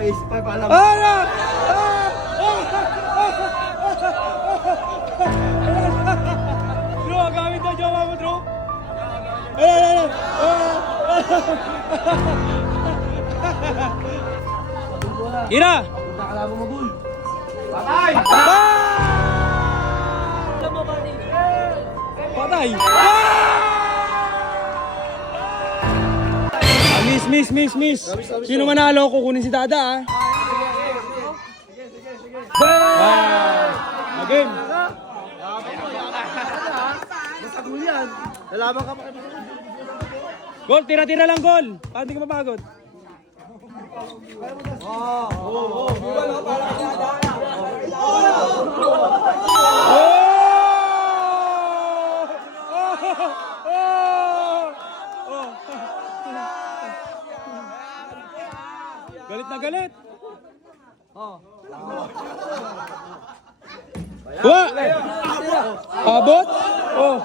Face pa pala. Bro, gamit na jowa mo, bro. Ira! Punta ka lang mo magul. Patay! Miss. Sino manalo, kukunin si Dada, ah. Game. Basta gul yan. Lalaban ka pa kay Gol, tira-tira lang gol. Para hindi ka mapagod. Galit na galit. Kuha! Abot? Oh.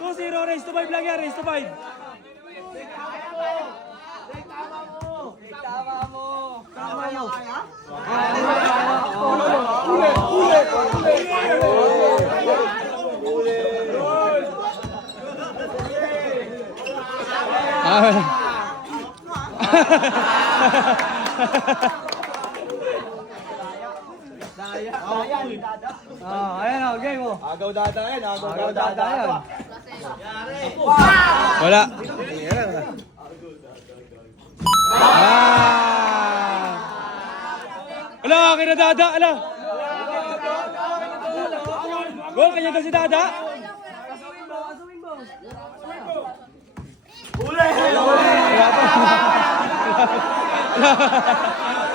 2-0, race to 5 lang yan, race to 5. Ayan o, game o. Agaw Dada yan. Agaw Dada yan. Wala. Ala, akin na Dada, ala. Gol, kanya daw si Dada.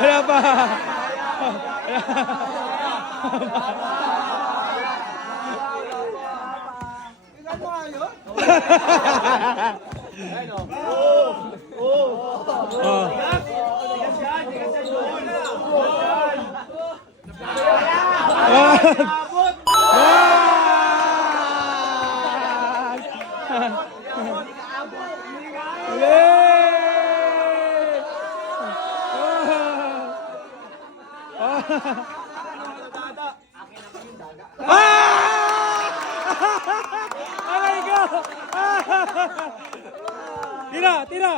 Wala pa. Tira!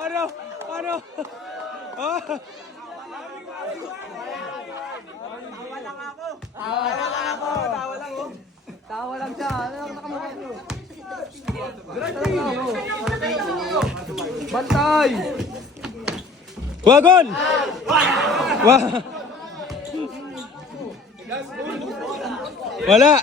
Ano? Tawa lang siya. Ano nakamukha niyo? Bantay! Gol! Wala!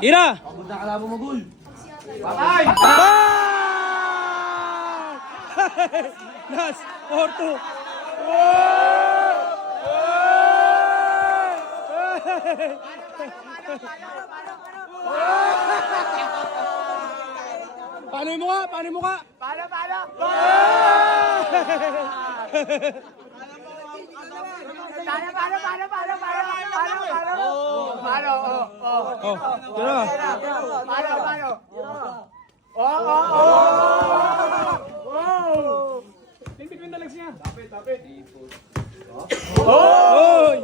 Ira! Punta ka lang mo magul. Last, 4-2. Paano mo ka? Paano? Tingnan na lang siya. Tapit. Oy!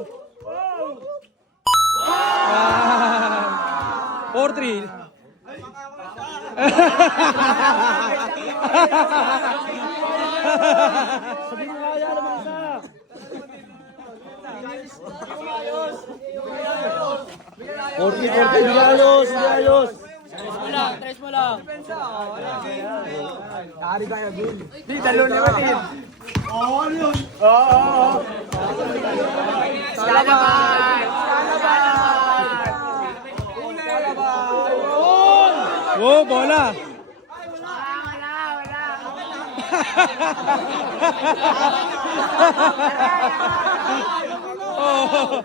4-3. Sabi mo kaya naman isa. Tres mo lang. Kari kaya gul. Di, dalo na natin. Oo, yun. Salamat! Oh, bola! Oh.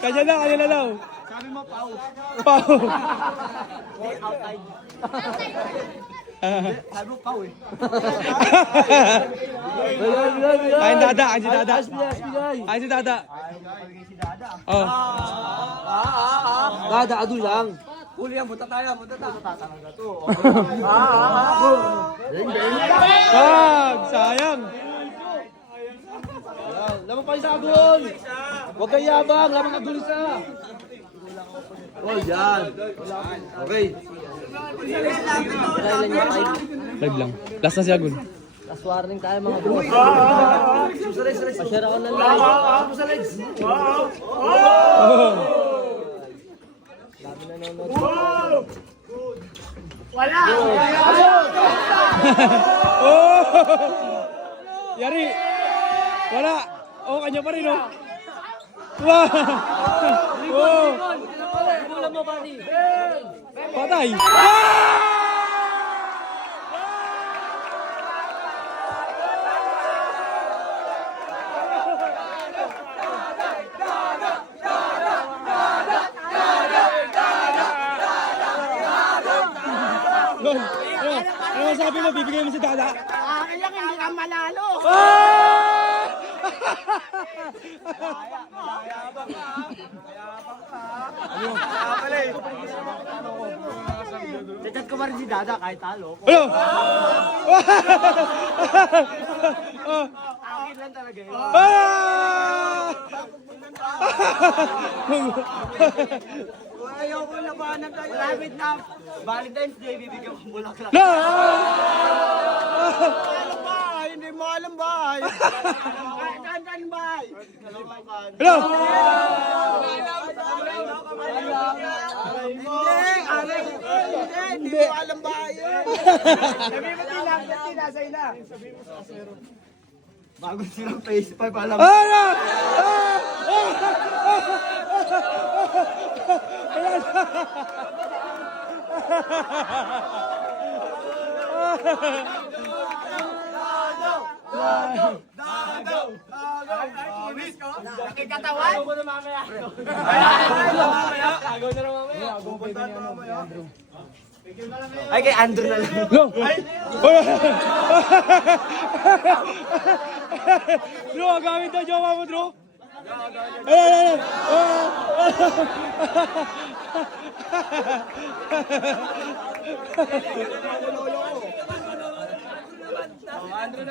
Kanya na daw. Sabi mo, Pau. Pau. Outside. Sabi mo, Pau eh. Kain dada, kain si dada. Kain si dada. Oh. Dada, adoy lang. Huli yan, punta tayo. Talaga to. Sayang. Laman pa yung sabon. Huwag kang yabang, laman ka dulis na. Oh, yan. Okay. Live lang. Last na si Agul. Last warning tayo mga bro. Pashare ako ng live. Sa legs. Dami nanonood. Oh! Yari. Wala. Oh, kanya pa rin, oh. Wow! Oh! Bulan mo, buddy. Patay. Gol. Ano masabi mo? Bibigay mo si Dada? Akin lang hindi ka malalo. Chat ko pa rin si Dada kahit talo. Ano? Akin lang talaga yun. Ayaw ko labanan tayo. Malapit na. Valentine's Day, bibigyan ko bulaklak. No! Alam ba? Hindi mo alam ba? Kantan ba? Hello! Hindi mo alam ba yun? Sabi mo tinasay na. Bago silang face 5 alam. Ano? Nakikatawan? Agaw mo na mamaya. Agaw na mamaya. Ay, kay Andrew na lang. No! Bro, gamit na jowa mo, bro. Andrew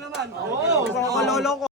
naman. Oo, lolo ko.